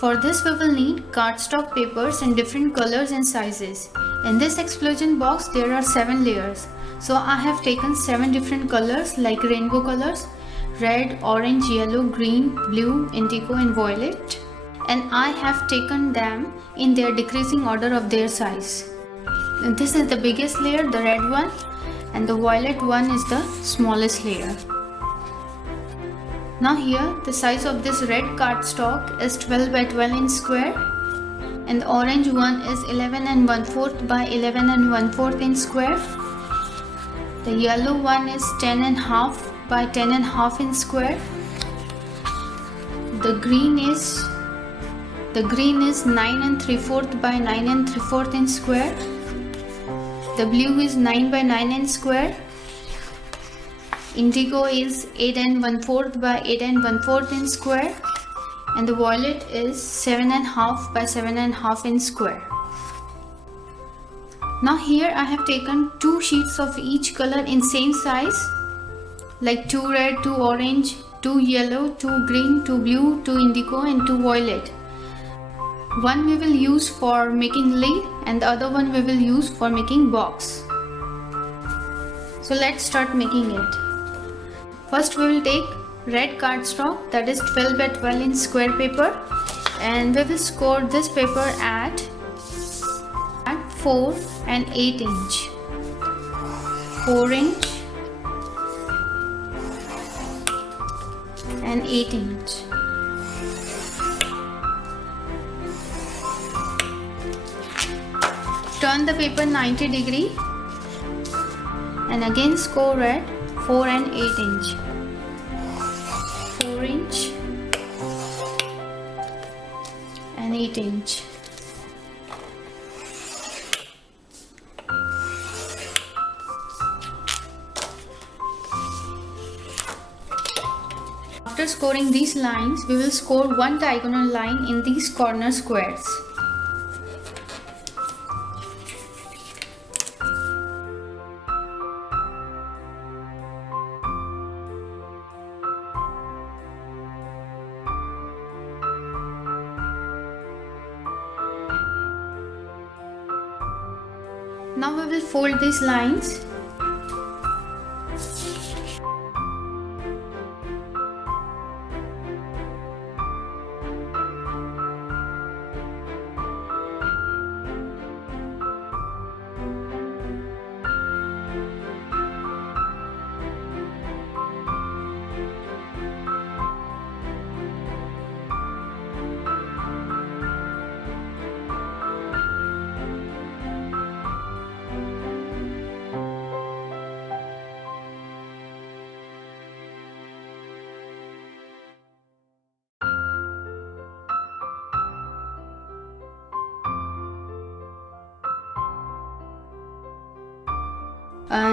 For this we will need cardstock papers in different colors and sizes. In this explosion box there are 7 layers. So I have taken 7 different colors like rainbow colors: red, orange, yellow, green, blue, indigo and violet. And I have taken them in their decreasing order of their size. And this is the biggest layer, the red one, and the violet one is the smallest layer. Now here the size of this red cardstock is 12 by 12 inch square, and the orange one is 11 and 1/4 by 11 and 1/4 inch square. The yellow one is 10 and half by 10 and half inch square. The green is 9 and 3/4 by 9 and 3/4 inch square. The blue is 9 by 9 inch square. Indigo is 8 and 1/4 by 8 and 1/4 inch square, and the violet is 7 and half by 7 and half inch square. Now here I have taken 2 sheets of each color in same size, like 2 red, 2 orange, 2 yellow, 2 green, 2 blue, 2 indigo and 2 violet. One we will use for making lid and the other one we will use for making box. So let's start making it. First we will take red cardstock, that is 12 by 12 inch square paper, and we will score this paper at 4 and 8 inch. 4 inch and 8 inch. Turn the paper 90 degree and again score at 4 and 8 inch. 4 inch and 8 inch. After scoring these lines, we will score one diagonal line in these corner squares. Now we will fold these lines.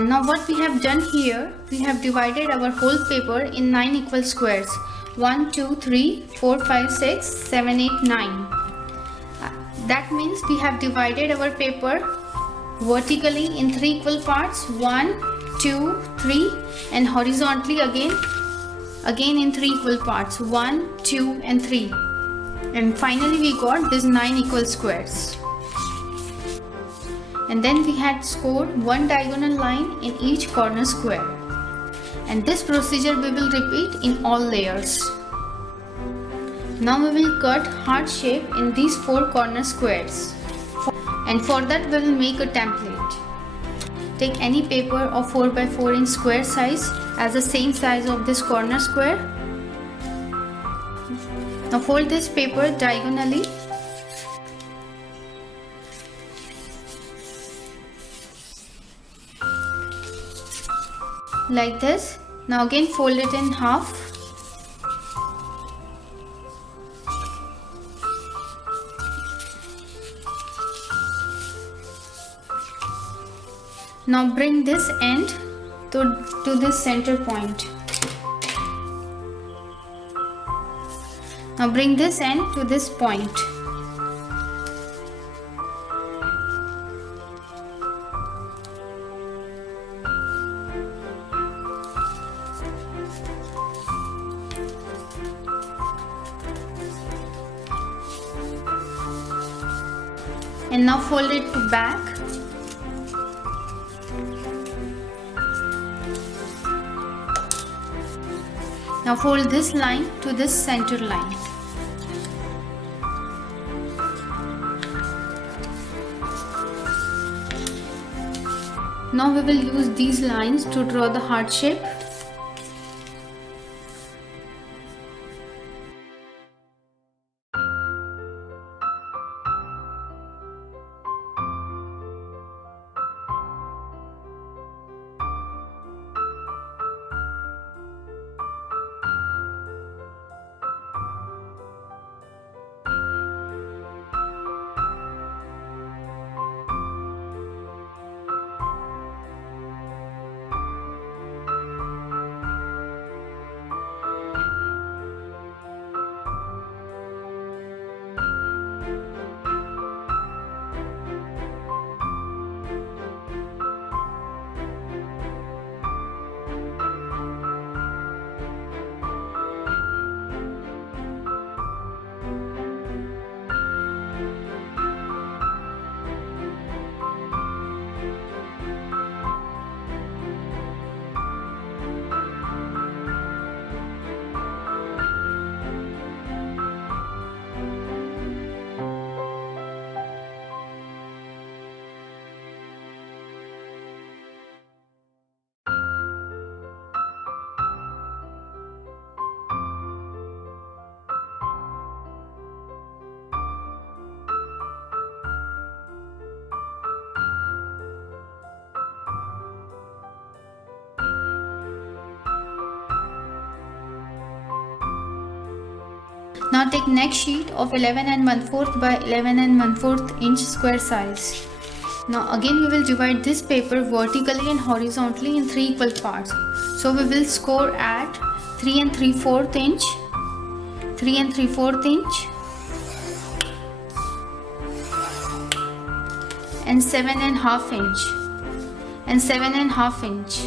Now what we have done here, we have divided our whole paper in 9 equal squares. 1, 2, 3, 4, 5, 6, 7, 8, 9. That means we have divided our paper vertically in 3 equal parts. 1, 2, 3, and horizontally again in 3 equal parts. 1, 2 and 3. And finally we got these 9 equal squares. And then we had scored one diagonal line in each corner square. And this procedure we will repeat in all layers. Now we will cut heart shape in these 4 corner squares. And for that we will make a template. Take any paper of 4 by 4 inch square size as the same size of this corner square. Now fold this paper diagonally. Like this. Now again fold it in half. Now bring this end to this center point. Now bring this end to this point. and now fold it to back. Now fold this line to this center line. Now we will use these lines to draw the heart shape. Now take next sheet of 11 and 1/4 by 11 and 1/4 inch square size. Now again we will divide this paper vertically and horizontally in 3 equal parts. So we will score at 3 and 3/4 inch, 3 and 3/4 inch, and 7.5 inch, and 7.5 inch.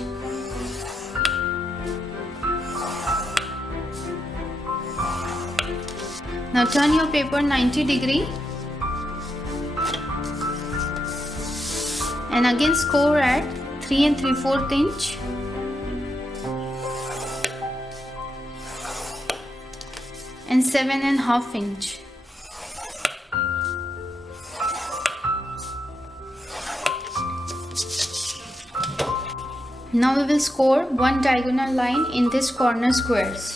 Now turn your paper 90 degree and again score at 3 and 3/4 inch, and 7.5 inch. Now we will score one diagonal line in this corner squares.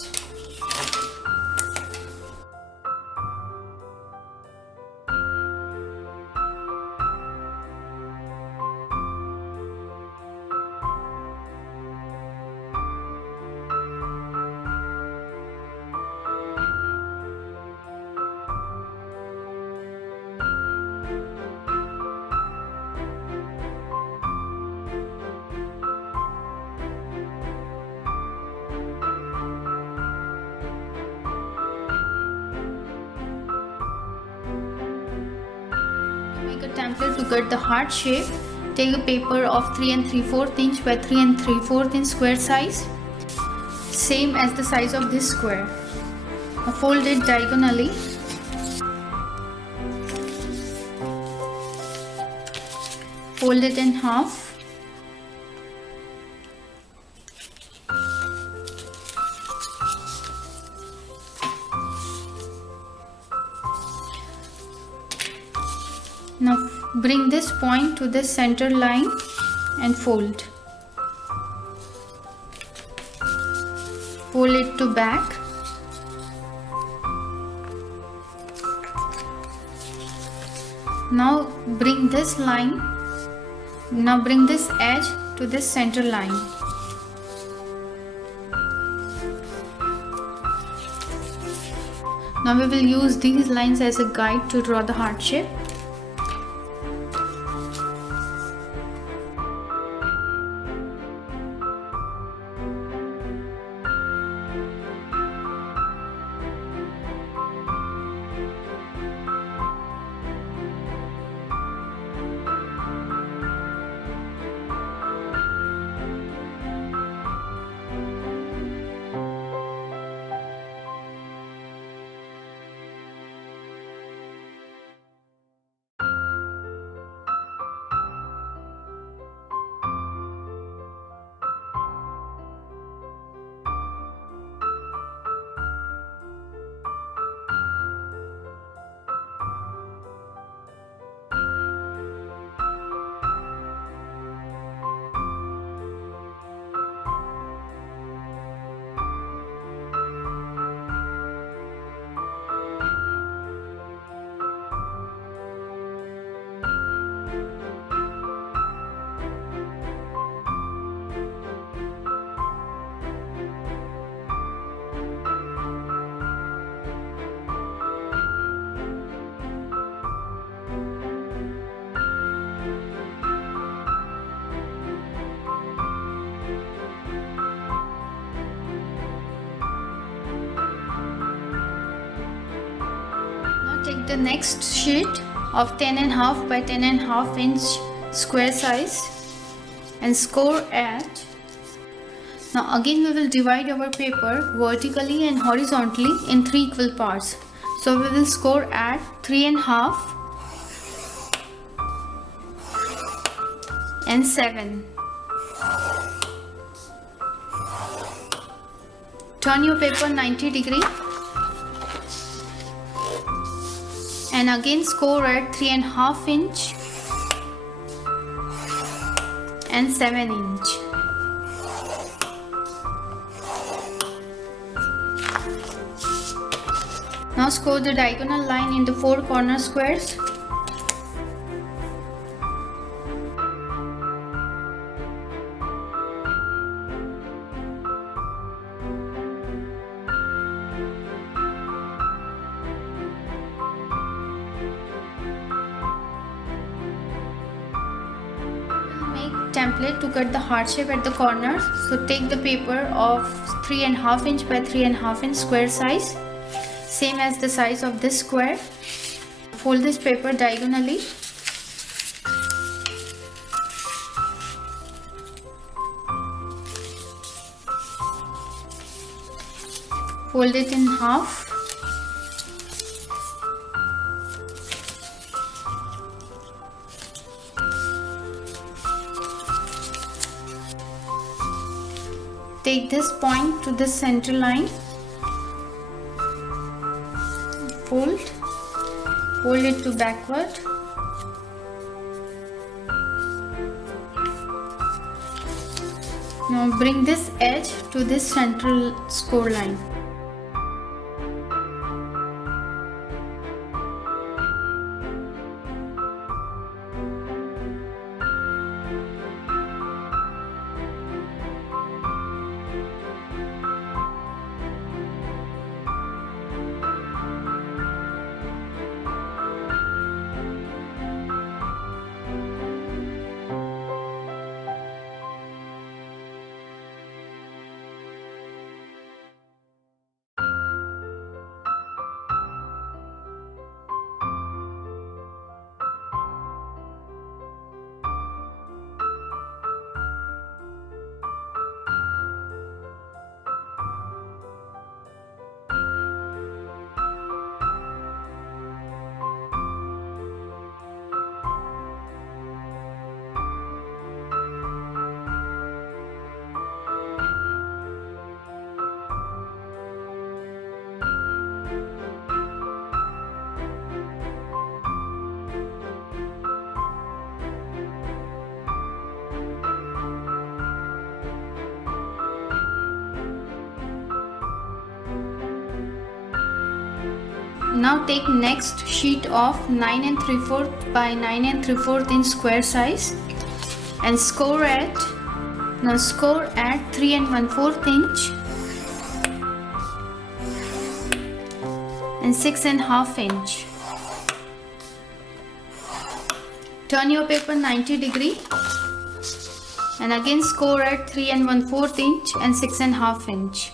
Make a template to cut the heart shape. Take a paper of 3 and 3/4 inch by 3 and 3/4 inch square size, same as the size of this square. Now fold it diagonally. Fold it in half. Now bring this point to the center line and fold. Fold it to back. Now bring this line. Now bring this edge to this center line. Now we will use these lines as a guide to draw the heart shape. the next sheet of 10.5 by 10.5 inch square size and score at. Now again we will divide our paper vertically and horizontally in 3 equal parts. So we will score at 3.5 and 7. Turn your paper 90 degree and again score at 3.5 inch and 7 inch. Now score the diagonal line in the 4 corner squares. Template to cut the heart shape at the corners. So take the paper of 3.5 inch by 3.5 inch square size, same as the size of this square. Fold this paper diagonally. Fold it in half. Take this point to this center line. Fold it to backward. Now bring this edge to this central score line. Now take next sheet of 9 3/4 by 9 3/4 inch square size and score at 3 1/4 inch and 6 1/2 inch. Turn your paper 90 degree and again score at 3 1/4 inch and 6 1/2 inch.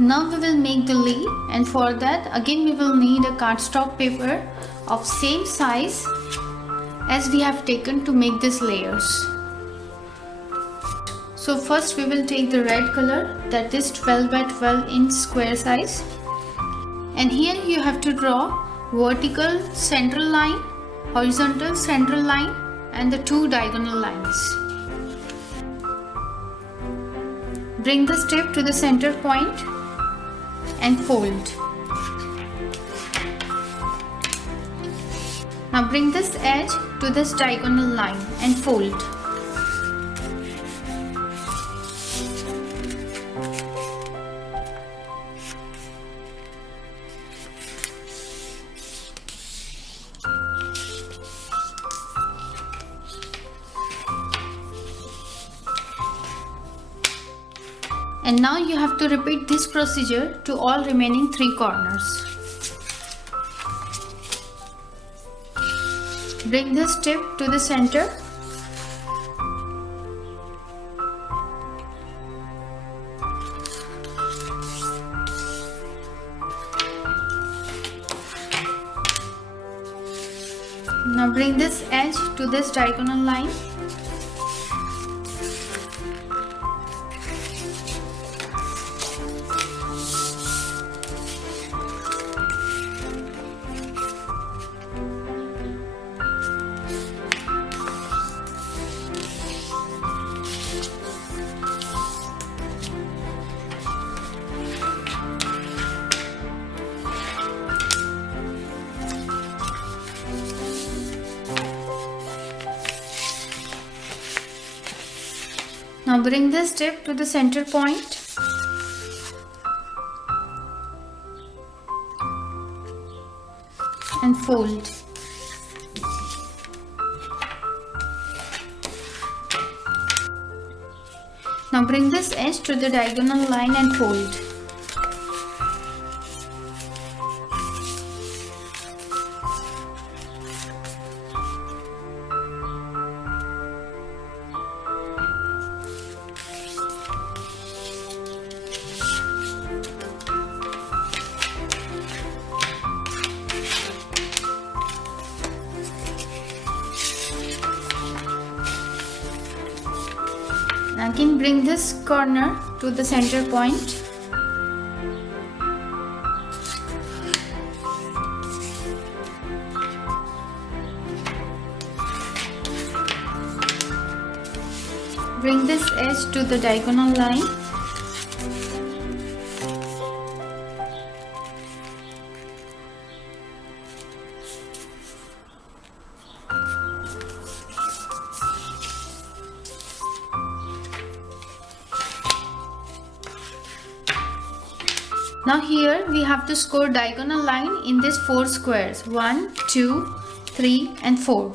Now we will make the lei, and for that again we will need a cardstock paper of same size as we have taken to make these layers. So first we will take the red color, that is 12 by 12 inch square size, and here you have to draw vertical central line, horizontal central line and the two diagonal lines. Bring the strip to the center point and fold. Now bring this edge to this diagonal line and fold. And now you have to repeat this procedure to all remaining 3 corners. Bring this tip to the center . Now bring this edge to this diagonal line . Now bring this tip to the center point . And fold. Now bring this edge to the diagonal line and fold. Again bring this corner to the center point . Bring this edge to the diagonal line . Now here we have to score diagonal line in these 4 squares, 1, 2, 3 and 4.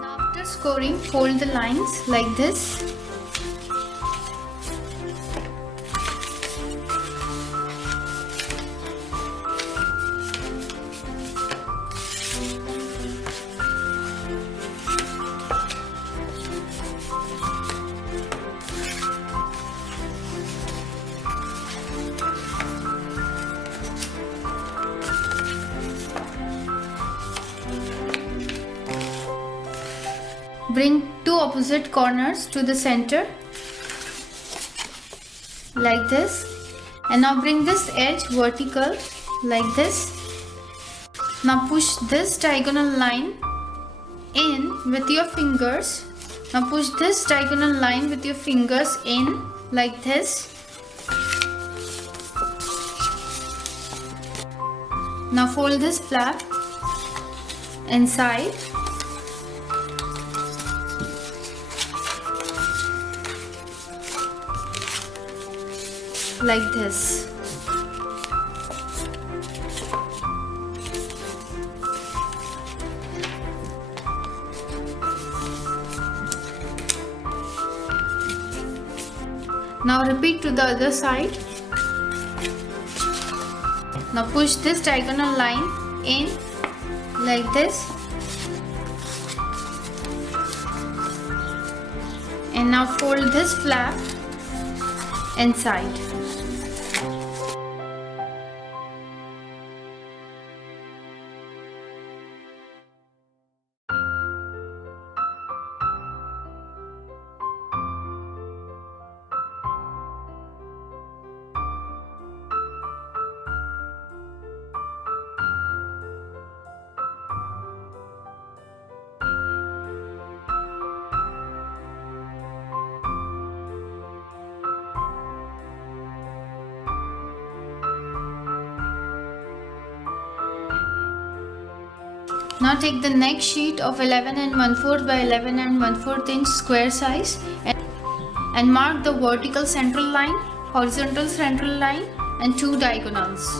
Now after scoring, fold the lines like this . Bring 2 opposite corners to the center like this, and now bring this edge vertical like this. Now push this diagonal line in with your fingers. Now push this diagonal line with your fingers in like this. Now fold this flap inside . Like this. Now repeat to the other side. Now push this diagonal line in like this. And now fold this flap inside. Now take the next sheet of 11 and 1/4 by 11 and 1/4 inch square size and mark the vertical central line, horizontal central line and 2 diagonals.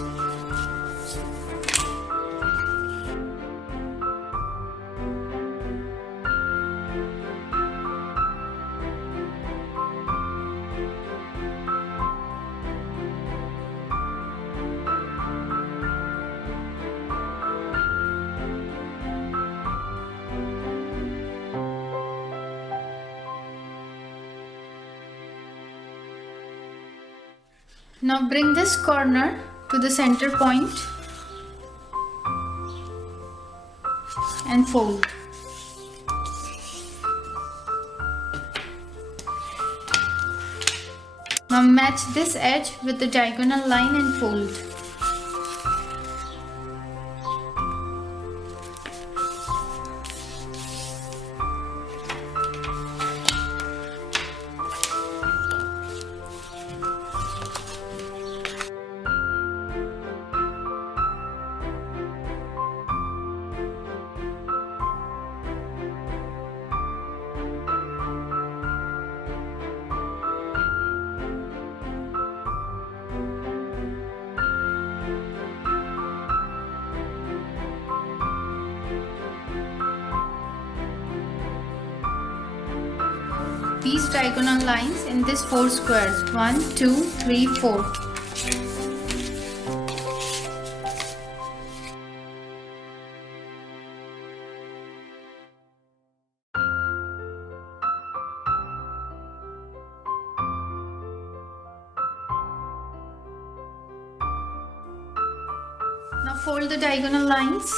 Now bring this corner to the center point and fold. Now match this edge with the diagonal line and fold. These diagonal lines in this 4 squares, 1, 2, 3, 4. Now fold the diagonal lines.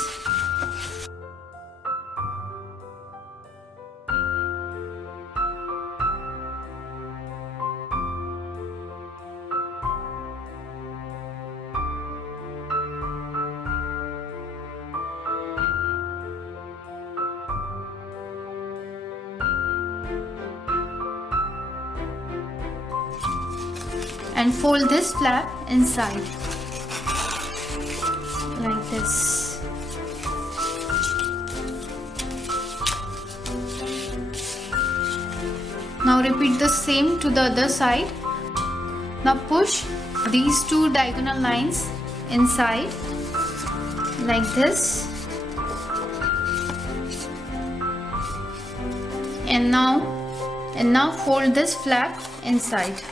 And fold this flap inside like this. Now repeat the same to the other side. Now push these 2 diagonal lines inside like this. And now fold this flap inside.